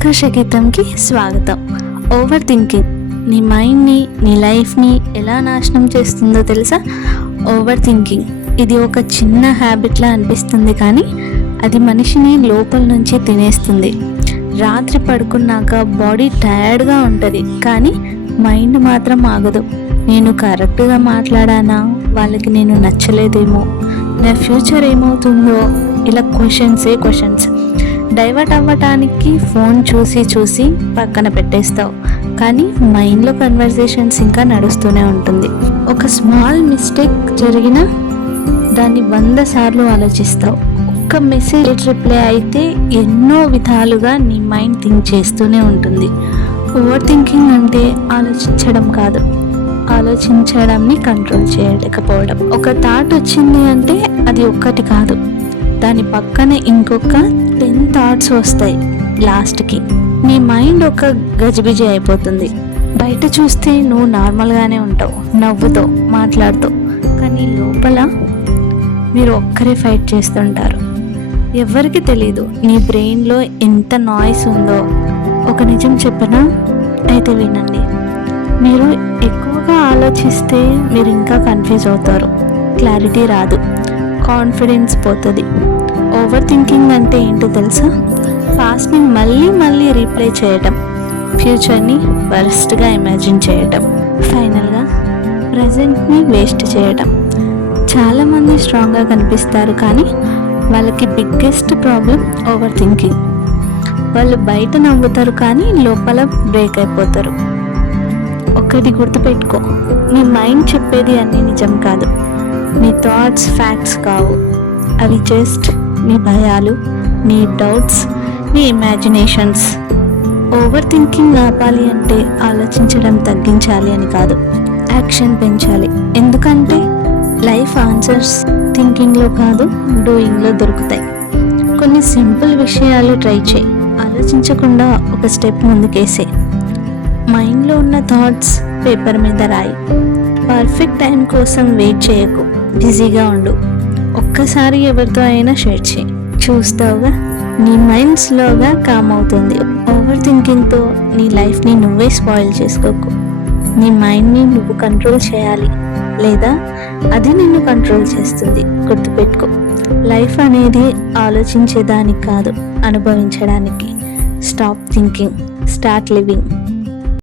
ఆకాశ గీతంకి స్వాగతం. Over thinking నీ మైండ్ని, నీ లైఫ్ని ఎలా నాశనం చేస్తుందో తెలుసా? ఓవర్ థింకింగ్ ఇది ఒక చిన్న హ్యాబిట్లా అనిపిస్తుంది, కానీ అది మనిషిని లోపల నుంచి తినేస్తుంది. రాత్రి పడుకున్నాక బాడీ టయర్డ్గా ఉంటుంది, కానీ మైండ్ మాత్రం ఆగదు. నేను కరెక్ట్గా మాట్లాడానా, వాళ్ళకి నేను నచ్చలేదేమో, నా ఫ్యూచర్ ఏమవుతుందో, ఇలా క్వశ్చన్స్ డైవర్ట్ అవ్వటానికి ఫోన్ చూసి పక్కన పెట్టేస్తావు, కానీ మైండ్లో కన్వర్జేషన్స్ ఇంకా నడుస్తూనే ఉంటుంది. ఒక స్మాల్ మిస్టేక్ జరిగినా దాన్ని 100 సార్లు ఆలోచిస్తావు. ఒక్క మెసేజ్ రిప్లై అయితే ఎన్నో విధాలుగా నీ మైండ్ థింక్ చేస్తూనే ఉంటుంది. ఓవర్ థింకింగ్ అంటే ఆలోచించడం కాదు, ఆలోచించడాన్ని కంట్రోల్ చేయలేకపోవడం. ఒక థాట్ వచ్చింది అంటే అది ఒక్కటి కాదు, దాని పక్కనే ఇంకొక 10 థాట్స్ వస్తాయి. లాస్ట్కి నీ మైండ్ ఒక గజిబిజి అయిపోతుంది. బయట చూస్తే నువ్వు నార్మల్గానే ఉంటావు, నవ్వుతో మాట్లాడుతావు, కానీ లోపల మీరు ఒక్కరే ఫైట్ చేస్తుంటారు. ఎవరికి తెలీదు నీ బ్రెయిన్లో ఎంత నాయిస్ ఉందో. ఒక నిజం చెప్పనా? అయితే వినండి. మీరు ఎక్కువగా ఆలోచిస్తే మీరు ఇంకా కన్ఫ్యూజ్ అవుతారు, క్లారిటీ రాదు, కాన్ఫిడెన్స్ పోతుంది. ఓవర్ థింకింగ్ అంటే ఏంటో తెలుసా? పాస్ట్ని మళ్ళీ రీప్లే చేయటం, ఫ్యూచర్ని వరస్ట్గా ఇమాజిన్ చేయటం, ఫైనల్గా ప్రజెంట్ని వేస్ట్ చేయటం. చాలామంది స్ట్రాంగ్గా కనిపిస్తారు, కానీ వాళ్ళకి బిగ్గెస్ట్ ప్రాబ్లం ఓవర్ థింకింగ్. వాళ్ళు బయట నవ్వుతారు, కానీ లోపల బ్రేక్ అయిపోతారు. ఒక్కటి గుర్తుపెట్టుకో, నీ మైండ్ చెప్పేది అన్నీ నిజం కాదు. నీ థాట్స్ ఫ్యాక్ట్స్ కావు, అవి జస్ట్ నీ భయాలు, నీ డౌట్స్, నీ ఇమాజినేషన్స్. ఓవర్ థింకింగ్ ఆపాలి అంటే ఆలోచించడం తగ్గించాలి అని కాదు, యాక్షన్ పెంచాలి. ఎందుకంటే లైఫ్ ఆన్సర్స్ థింకింగ్లో కాదు, డూయింగ్లో దొరుకుతాయి. కొన్ని సింపుల్ విషయాలు ట్రై చేయి, ఆలోచించకుండా ఒక స్టెప్ ముందుకేసే. మైండ్లో ఉన్న థాట్స్ పేపర్ మీద రాయి. పర్ఫెక్ట్ టైం కోసం వెయిట్ చేయకు, బిజీగా ఉండు. ఒక్కసారి ఎవరితో అయినా షేర్ చేయి, చూస్తావుగా నీ మైండ్ స్లోగా కామ్ అవుతుంది. ఓవర్ థింకింగ్తో నీ లైఫ్ని నువ్వే స్పాయిల్ చేసుకోకు. నీ మైండ్ని నువ్వు కంట్రోల్ చేయాలి, లేదా అది నిన్ను కంట్రోల్ చేస్తుంది. గుర్తుపెట్టుకో, లైఫ్ అనేది ఆలోచించేదానికి కాదు, అనుభవించడానికి. Stop thinking, start living.